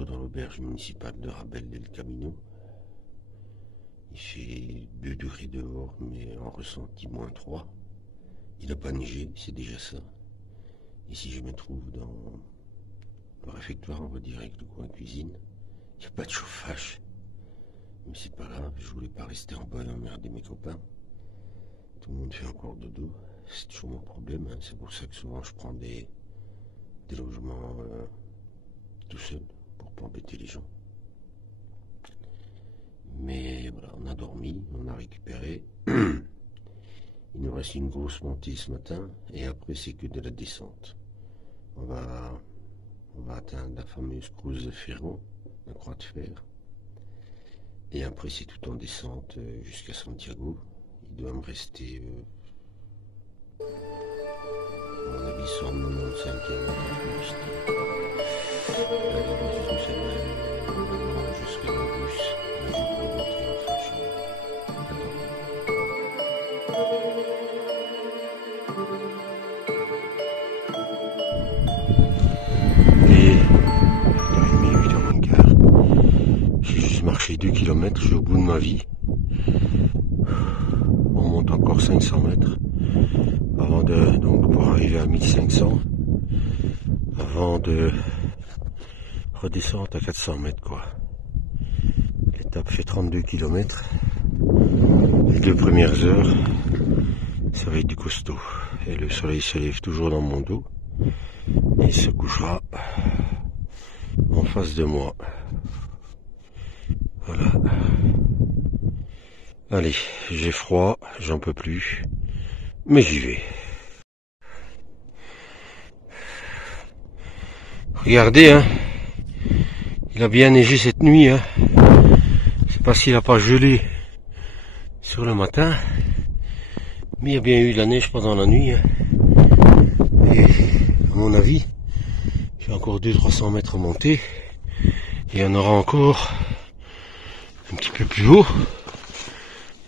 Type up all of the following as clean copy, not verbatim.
toujours dans l'auberge municipale de Rabel del Camino. Il fait 2 degrés dehors, mais en ressenti -3. Il n'a pas neigé, c'est déjà ça. Ici, je me trouve dans le réfectoire, on va dire, avec le coin cuisine. Il n'y a pas de chauffage. Mais c'est pas grave, je voulais pas rester en bas et emmerder mes copains. Tout le monde fait encore dodo. C'est toujours mon problème, hein. C'est pour ça que souvent je prends des logements tout seul, pour pas embêter les gens. Mais voilà, on a dormi, on a récupéré. Il nous reste une grosse montée ce matin, et après c'est que de la descente. On va atteindre la fameuse Cruz de Ferro, la Croix de Fer. Et après c'est tout en descente jusqu'à Santiago. Il doit me rester, à mon avis, 195 km à faire. Allez, dans une semaine, je serai dans le bus, et je pourrai rentrer en fraîcheur. Et 8h30, 8h15. J'ai juste marché 2 km, je suis au bout de ma vie. On monte encore 500 mètres avant donc pour arriver à 1500, avant de redescendre à 400 mètres quoi. L'étape fait 32 km. Les 2 premières heures, ça va être du costaud. Et le soleil se lève toujours dans mon dos et se couchera en face de moi. Voilà. Allez, j'ai froid, j'en peux plus, mais j'y vais. Regardez, hein, il a bien neigé cette nuit, hein. C'est pas s'il a pas gelé sur le matin, mais il y a bien eu de la neige pendant la nuit, hein. Et à mon avis, j'ai encore 200-300 mètres à monter, et il y en aura encore un petit peu plus haut.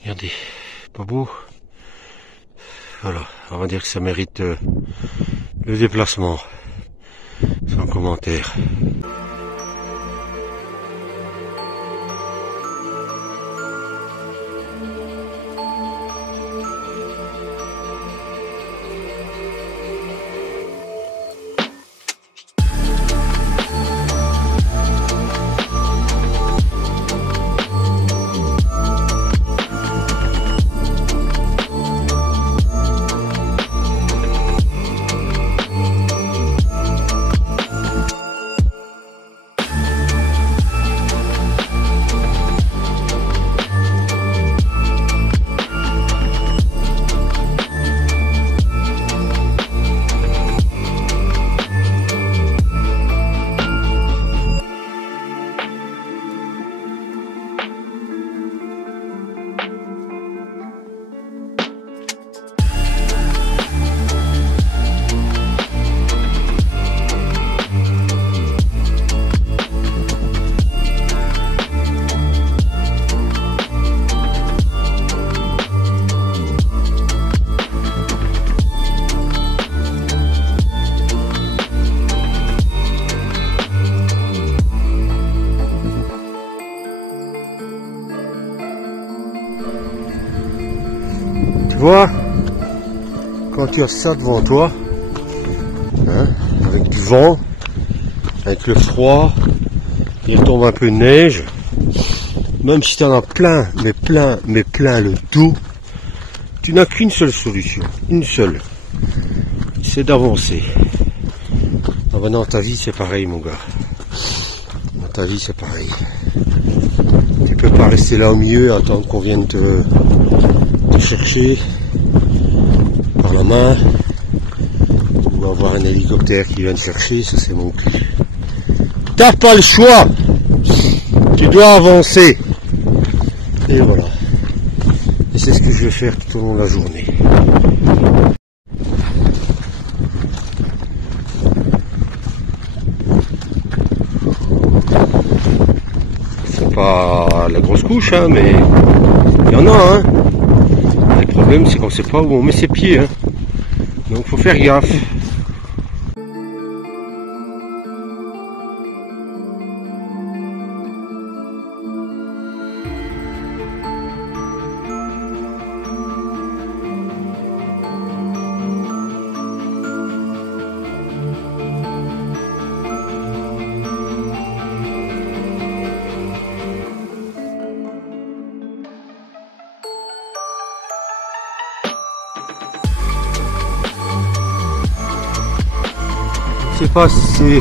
Regardez, pas beau. Voilà, on va dire que ça mérite le déplacement. Sans commentaire. Tu vois, quand tu as ça devant toi, hein, avec du vent, avec le froid, il tombe un peu de neige, même si tu en as plein le dos, tu n'as qu'une seule solution, une seule, c'est d'avancer. Ah ben dans ta vie c'est pareil mon gars, dans ta vie c'est pareil. Tu peux pas rester là au milieu et attendre qu'on vienne te chercher par la main ou avoir un hélicoptère qui vient te chercher, ça c'est mon cul. T'as pas le choix, tu dois avancer et voilà, et c'est ce que je vais faire tout au long de la journée. C'est pas la grosse couche hein, mais il y en a hein. Le problème c'est qu'on sait pas où on met ses pieds hein. Donc faut faire gaffe. pas si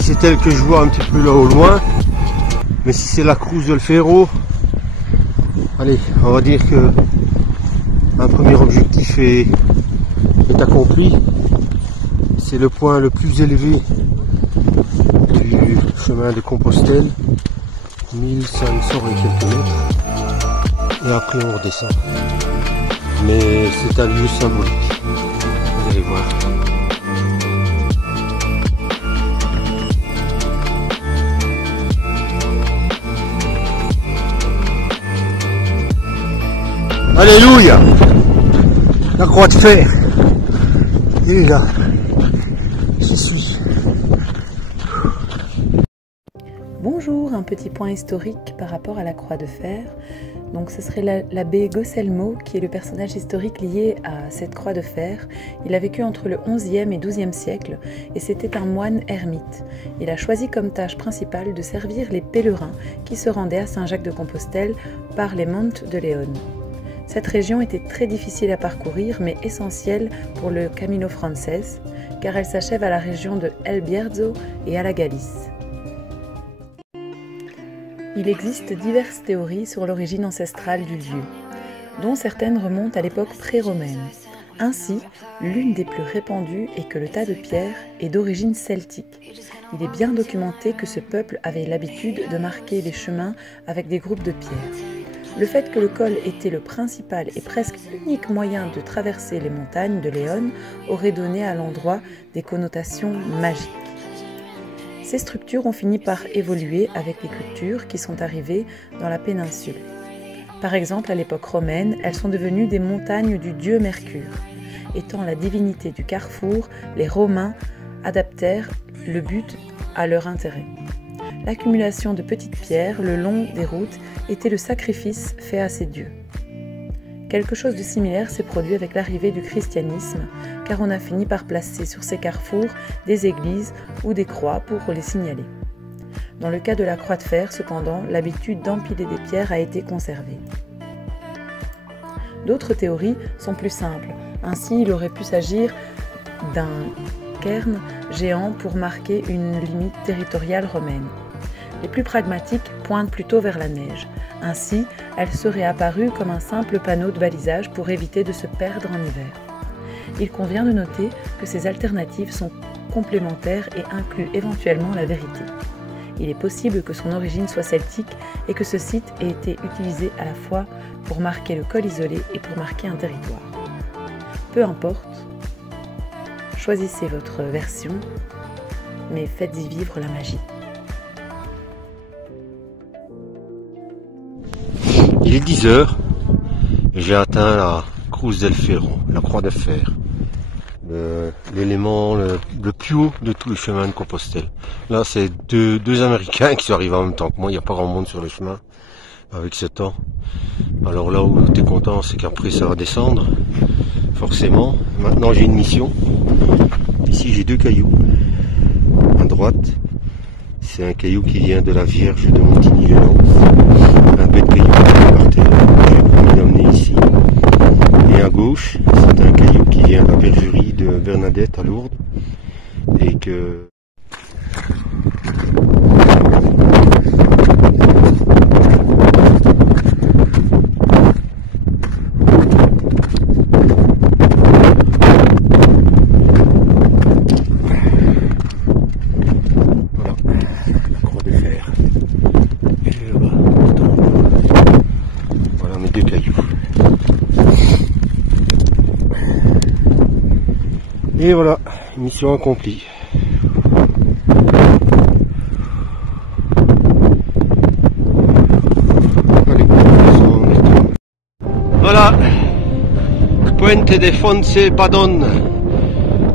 c'est elle que je vois un petit peu là au loin, mais si c'est la Cruz del Ferro, allez, on va dire que un premier objectif est accompli. C'est le point le plus élevé du chemin de Compostelle, 1500 et quelques mètres, et après on redescend. Mais c'est un lieu symbolique, vous allez voir. Alléluia! La croix de fer! Il est là. J'y suis. Bonjour, un petit point historique par rapport à la croix de fer. Donc ce serait l'abbé Gosselmo qui est le personnage historique lié à cette croix de fer. Il a vécu entre le 11e et 12e siècle et c'était un moine ermite. Il a choisi comme tâche principale de servir les pèlerins qui se rendaient à Saint-Jacques-de-Compostelle par les Monts de León. Cette région était très difficile à parcourir mais essentielle pour le Camino Frances car elle s'achève à la région de El Bierzo et à la Galice. Il existe diverses théories sur l'origine ancestrale du lieu, dont certaines remontent à l'époque pré-romaine. Ainsi, l'une des plus répandues est que le tas de pierres est d'origine celtique. Il est bien documenté que ce peuple avait l'habitude de marquer les chemins avec des groupes de pierres. Le fait que le col était le principal et presque unique moyen de traverser les montagnes de León aurait donné à l'endroit des connotations magiques. Ces structures ont fini par évoluer avec les cultures qui sont arrivées dans la péninsule. Par exemple, à l'époque romaine, elles sont devenues des montagnes du dieu Mercure. Étant la divinité du carrefour, les Romains adaptèrent le but à leur intérêt. L'accumulation de petites pierres le long des routes était le sacrifice fait à ces dieux. Quelque chose de similaire s'est produit avec l'arrivée du christianisme, car on a fini par placer sur ces carrefours des églises ou des croix pour les signaler. Dans le cas de la croix de fer, cependant, l'habitude d'empiler des pierres a été conservée. D'autres théories sont plus simples. Ainsi, il aurait pu s'agir d'un cairn géant pour marquer une limite territoriale romaine. Les plus pragmatiques pointent plutôt vers la neige. Ainsi, elle serait apparue comme un simple panneau de balisage pour éviter de se perdre en hiver. Il convient de noter que ces alternatives sont complémentaires et incluent éventuellement la vérité. Il est possible que son origine soit celtique et que ce site ait été utilisé à la fois pour marquer le col isolé et pour marquer un territoire. Peu importe, choisissez votre version, mais faites-y vivre la magie. Il est 10 h et j'ai atteint la Cruz del Ferro, la croix de fer. L'élément le plus haut de tout le chemin de Compostelle. Là, c'est deux Américains qui sont arrivés en même temps que moi. Il n'y a pas grand monde sur le chemin avec ce temps. Alors là où tu es content, c'est qu'après ça va descendre, forcément. Maintenant, j'ai une mission. Ici, j'ai 2 cailloux. À droite, c'est un caillou qui vient de la Vierge de Montigny-les-Lances. Un bête caillou par terre. J'ai promis d'emmener ici. Et à gauche, c'est un caillou qui vient de la bergerie de Bernadette à Lourdes. Et que... Voilà, la croix de fer. Et là-bas, voilà mes 2 cailloux. Et voilà, mission accomplie. Allez, voilà, Puente de Fonce Padón,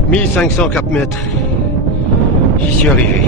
1504 mètres. J'y suis arrivé.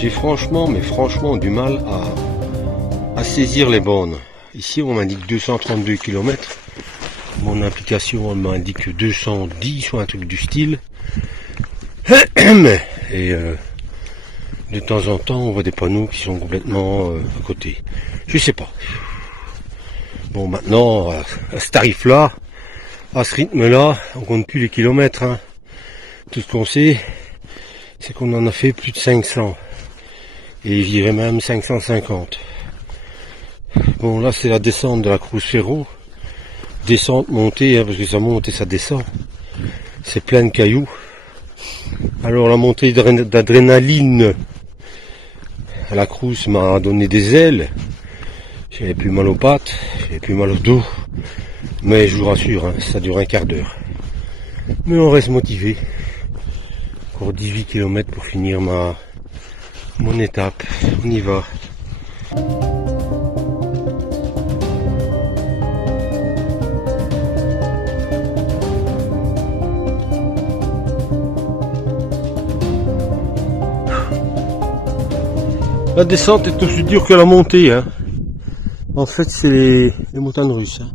J'ai franchement, mais franchement du mal à saisir les bornes. Ici on m'indique 232 km. Mon application m'indique 210 ou un truc du style. Et de temps en temps on voit des panneaux qui sont complètement à côté. Je sais pas. Bon, maintenant à ce tarif là, à ce rythme là, on compte plus les kilomètres, hein. Tout ce qu'on sait, c'est qu'on en a fait plus de 500. Et je dirais même 550. Bon, là c'est la descente de la Cruz-Ferro. Descente, montée, hein, parce que ça monte et ça descend. C'est plein de cailloux. Alors la montée d'adrénaline à la Cruz m'a donné des ailes. J'avais plus mal aux pattes, j'avais plus mal au dos. Mais je vous rassure, hein, ça dure un quart d'heure. Mais on reste motivé. Encore 18 km pour finir mon étape. On y va. La descente est aussi dure que la montée, hein. En fait, c'est les montagnes russes, hein.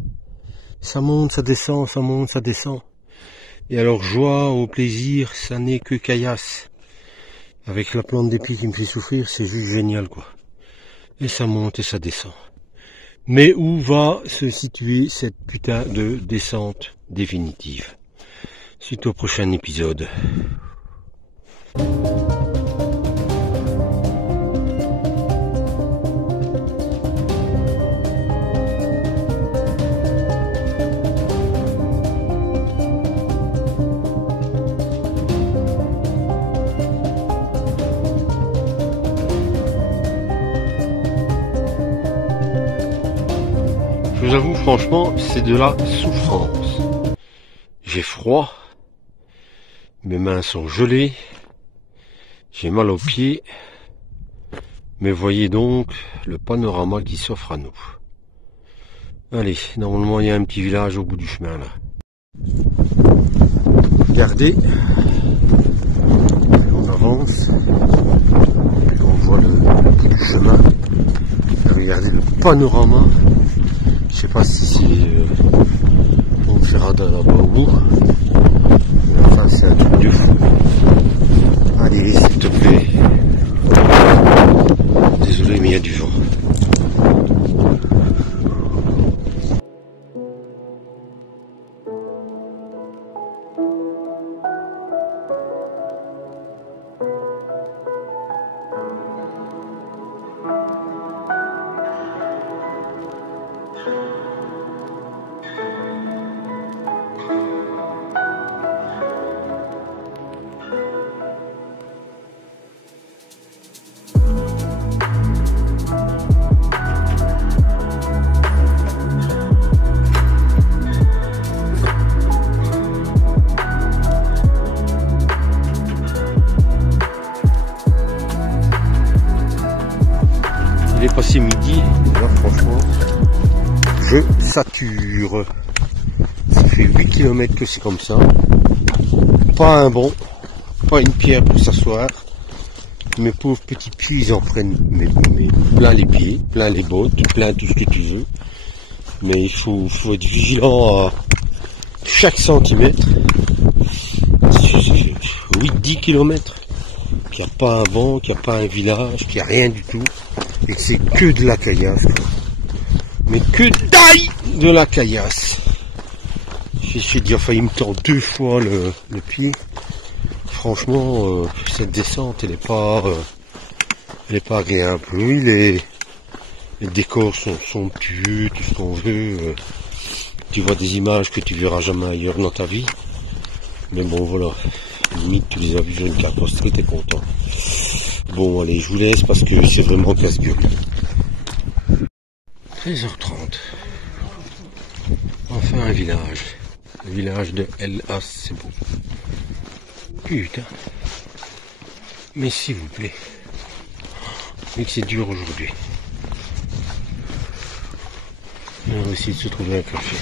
Ça monte, ça descend, ça monte, ça descend. Et alors, joie au plaisir, ça n'est que caillasse. Avec la plante d'épi qui me fait souffrir, c'est juste génial, quoi. Et ça monte et ça descend. Mais où va se situer cette putain de descente définitive? Suite au prochain épisode. Je vous avoue, franchement, c'est de la souffrance. J'ai froid, mes mains sont gelées, j'ai mal aux pieds, mais voyez donc le panorama qui s'offre à nous. Allez, normalement il y a un petit village au bout du chemin là. Regardez, on avance, puis on voit le bout du chemin. Regardez le panorama. Je sais pas si c'est Ponferrada là-bas au bout. Mais enfin, c'est un truc de fou. Allez, s'il te plaît. Désolé, mais il y a du vent. Il est passé midi, et là franchement, je sature. Ça fait 8 km que c'est comme ça. Pas un banc, pas une pierre pour s'asseoir. Mes pauvres petits pieds, ils en prennent plein les pieds, plein les bottes, plein tout ce que tu veux. Mais il faut être vigilant à chaque centimètre. 8-10 km. Qu'il n'y a pas un banc, qu'il n'y a pas un village, qu'il n'y a rien du tout. Et que c'est que de la caillasse. Mais que daille de la caillasse. J'ai déjà failli me tordre 2 fois le pied. Franchement, cette descente, elle est pas agréable. Oui, les décors sont somptueux, tout ce qu'on veut. Tu vois des images que tu verras jamais ailleurs dans ta vie. Mais bon, voilà. Limite, tu les as vus, une carte postale, t'es content. Bon, allez, je vous laisse parce que c'est vraiment casse-gueule. 13h30. Enfin un village. Le village de El Acebo. Putain. Mais s'il vous plaît. Mais que c'est dur aujourd'hui. On va essayer de se trouver un café.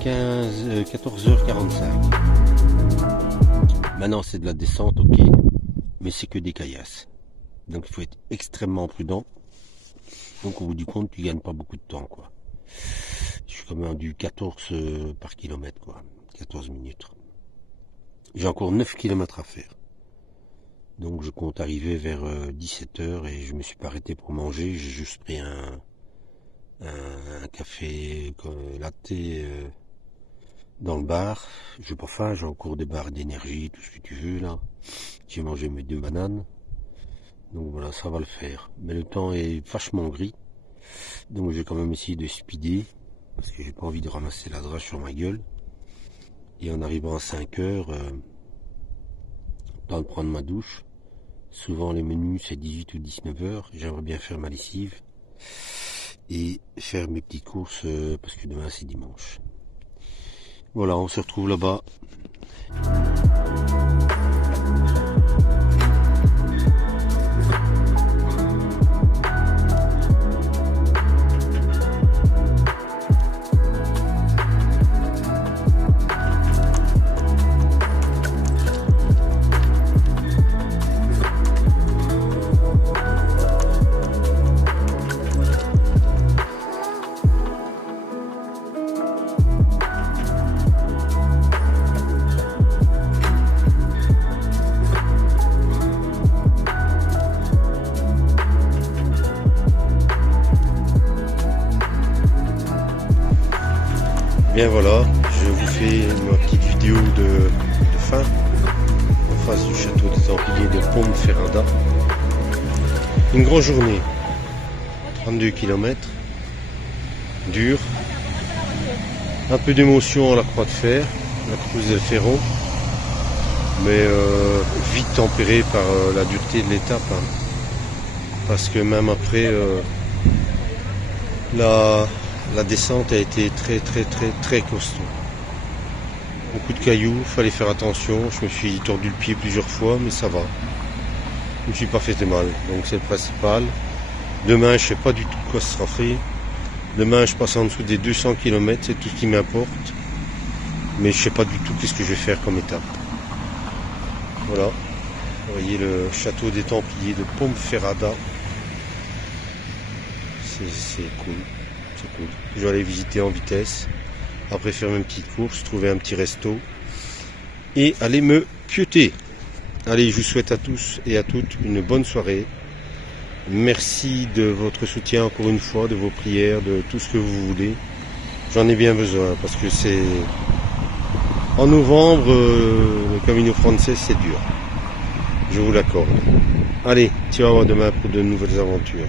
14h45. Maintenant c'est de la descente, ok, mais c'est que des caillasses. Donc il faut être extrêmement prudent. Donc au bout du compte, tu gagnes pas beaucoup de temps, quoi. Je suis quand même du 14 par kilomètre, quoi. 14 minutes. J'ai encore 9 km à faire. Donc je compte arriver vers 17h et je me suis pas arrêté pour manger. J'ai juste pris un café latte dans le bar. J'ai pas faim, j'ai encore des barres d'énergie, tout ce que tu veux là. J'ai mangé mes 2 bananes. Donc voilà, ça va le faire. Mais le temps est vachement gris. Donc j'ai quand même essayé de speeder. Parce que j'ai pas envie de ramasser la drache sur ma gueule. Et en arrivant à 5h, temps de prendre ma douche. Souvent les menus c'est 18 ou 19h. J'aimerais bien faire ma lessive. Et faire mes petites courses parce que demain c'est dimanche. Voilà, on se retrouve là-bas. Bien voilà, je vous fais ma petite vidéo de fin en face du château des Templiers de Ponferrada. Une grande journée, 32 km, dur, un peu d'émotion à la Croix de Fer, la Cruz del Ferro, mais vite tempéré par la dureté de l'étape, hein, parce que même après la descente a été très costaud. Beaucoup de cailloux, fallait faire attention. Je me suis tordu le pied plusieurs fois, mais ça va. Je me suis pas fait mal, donc c'est le principal. Demain, je sais pas du tout quoi ce sera fait. Demain, je passe en dessous des 200 km, c'est tout ce qui m'importe. Mais je sais pas du tout qu'est-ce que je vais faire comme étape. Voilà. Vous voyez le château des Templiers de Ponferrada. C'est cool. C'est cool. Je vais aller visiter en vitesse. Après faire une petite course, trouver un petit resto. Et aller me pioter. Allez, je vous souhaite à tous et à toutes une bonne soirée. Merci de votre soutien encore une fois, de vos prières, de tout ce que vous voulez. J'en ai bien besoin parce que c'est... En novembre, le Camino Frances, c'est dur. Je vous l'accorde. Allez, ciao à demain pour de nouvelles aventures.